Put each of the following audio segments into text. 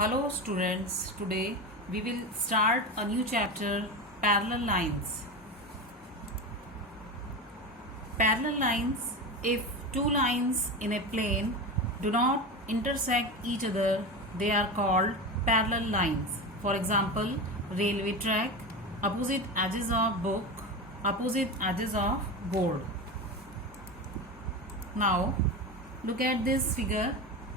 Hello students, today we will start a new chapter, parallel lines. Parallel lines, if two lines in a plane do not intersect each other, they are called parallel lines. For example, railway track, opposite edges of book, opposite edges of board. Now look at this figure.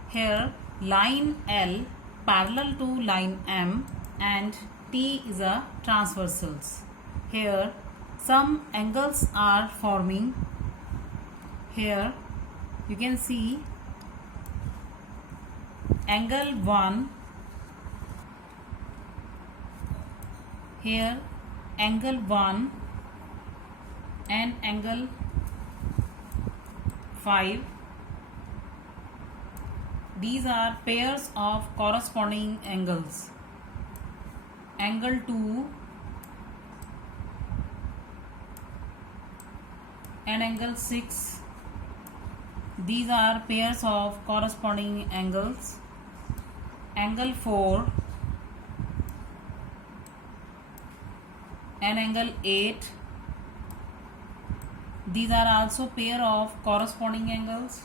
Here line L parallel to line M and T is a transversals. Here some angles are forming. Here you can see angle 1, here angle 1 and angle 5. These are pairs of corresponding angles. Angle 2 and angle 6. These are pairs of corresponding angles. Angle 4 and angle 8. These are also pair of corresponding angles.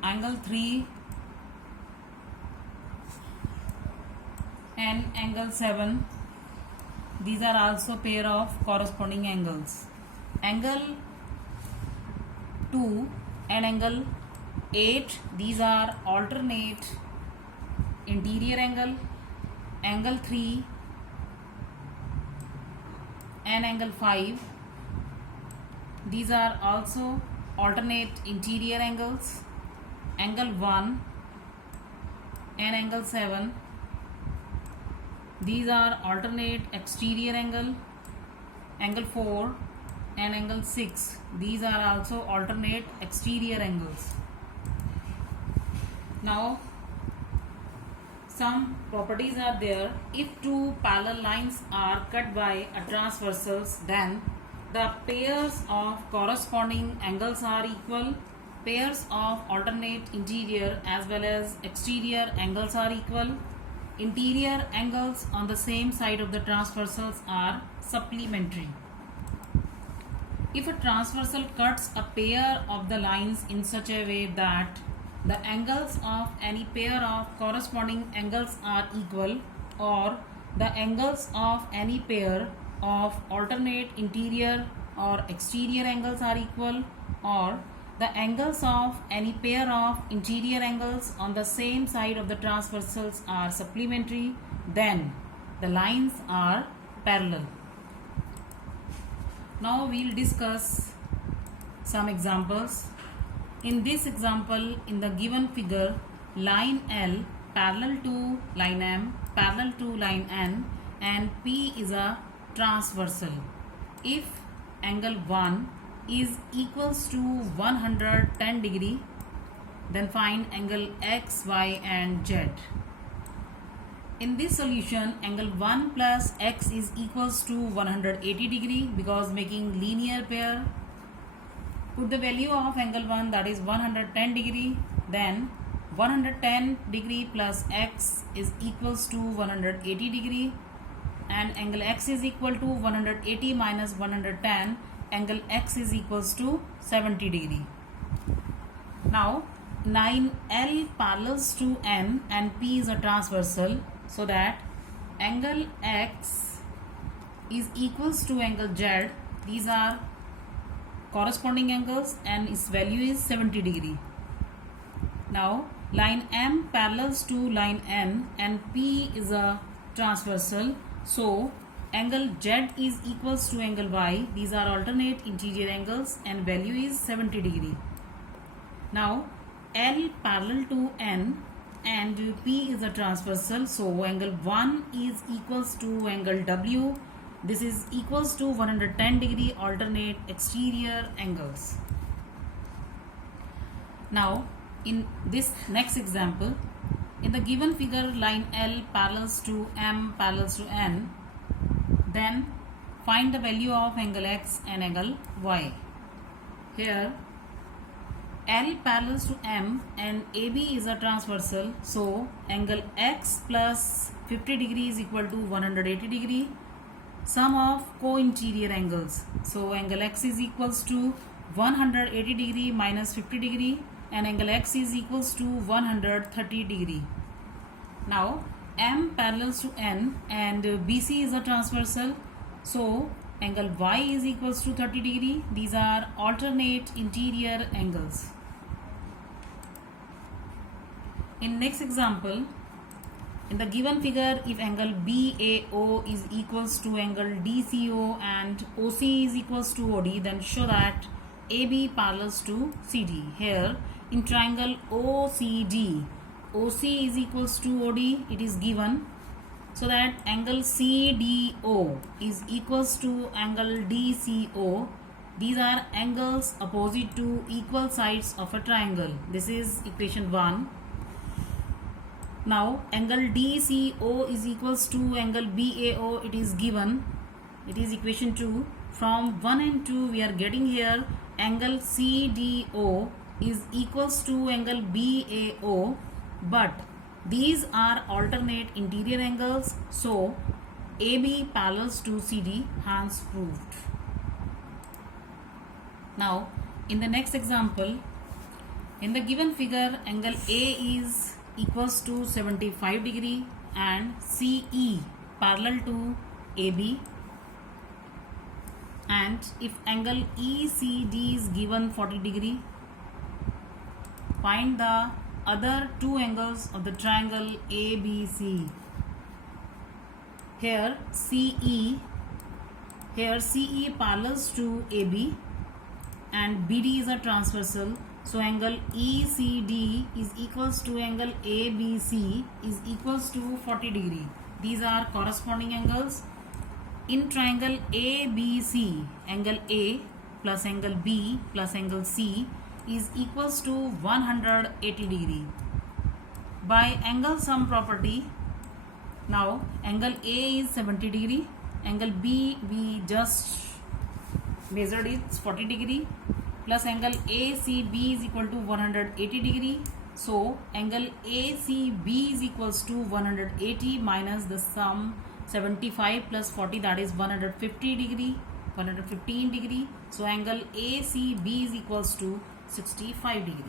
Angle 3 and angle 7. These are also pair of corresponding angles. Angle 2 and angle 8. These are alternate interior angle. Angle 3 and angle 5. These are also alternate interior angles. Angle 1 and angle 7. These are alternate exterior angle. Angle 4 and angle 6. These are also alternate exterior angles. Now some properties are there. If two parallel lines are cut by a transversals, then the pairs of corresponding angles are equal. Pairs of alternate interior as well as exterior angles are equal. Interior angles on the same side of the transversals are supplementary. If a transversal cuts a pair of the lines in such a way that the angles of any pair of corresponding angles are equal, or the angles of any pair of alternate interior or exterior angles are equal, or the angles of any pair of interior angles on the same side of the transversals are supplementary, then the lines are parallel. Now we will discuss some examples. In this example, in the given figure, line L parallel to line M, parallel to line N, and P is a transversal. If angle 1 is equals to 110 degree, then find angle X, Y and Z. In this solution, angle 1 plus X is equals to 180 degree because making linear pair. Put the value of angle 1, that is 110 degree, then 110 degree plus X is equals to 180 degree, and angle X is equal to 180 minus 110, angle X is equals to 70 degree. Now line L parallels to N and P is a transversal, so that angle X is equals to angle Z. These are corresponding angles and its value is 70 degree. Now line M parallels to line N and P is a transversal, so angle Z is equals to angle Y. These are alternate interior angles and value is 70 degree. Now L parallel to N and P is a transversal, so angle 1 is equals to angle W. This is equals to 110 degree alternate exterior angles. Now in this next example, in the given figure, line L parallels to M parallels to N, then find the value of angle X and angle Y. Here L parallels to M and AB is a transversal, so angle X plus 50 degree is equal to 180 degree. Sum of co-interior angles, so angle X is equals to 180 degree minus 50 degree and angle X is equals to 130 degree. Now M parallels to N and BC is a transversal, so angle Y is equals to 30 degree. These are alternate interior angles. In next example, in the given figure, if angle BAO is equals to angle DCO and OC is equals to OD, then show that AB parallels to CD. Here in triangle OCD, OC is equals to OD, it is given, so that angle CDO is equals to angle DCO. These are angles opposite to equal sides of a triangle. This is equation 1. Now angle DCO is equals to angle BAO, it is given, it is equation 2. From 1 and 2 we are getting here angle CDO is equals to angle BAO, but these are alternate interior angles, so AB parallels to CD, hence proved. Now in the next example, in the given figure, angle A is equals to 75 degree and CE parallel to AB, and if angle ECD is given 40 degree, find the other two angles of the triangle ABC. Here CE parallels to AB and BD is a transversal, so angle ECD is equals to angle ABC is equals to 40 degree. These are corresponding angles. In triangle ABC, angle A plus angle B plus angle C is equals to 180 degree. By angle sum property, now angle A is 70 degree, angle B we just measured it 40 degree, plus angle ACB is equal to 180 degree. So angle ACB is equals to 180 minus the sum 75 plus 40, that is 150 degree, 115 degree. So angle ACB is equals to 65 degree.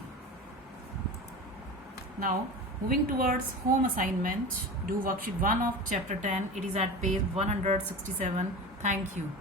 Now moving towards home assignment, do worksheet 1 of chapter 10. It is at page 167. Thank you.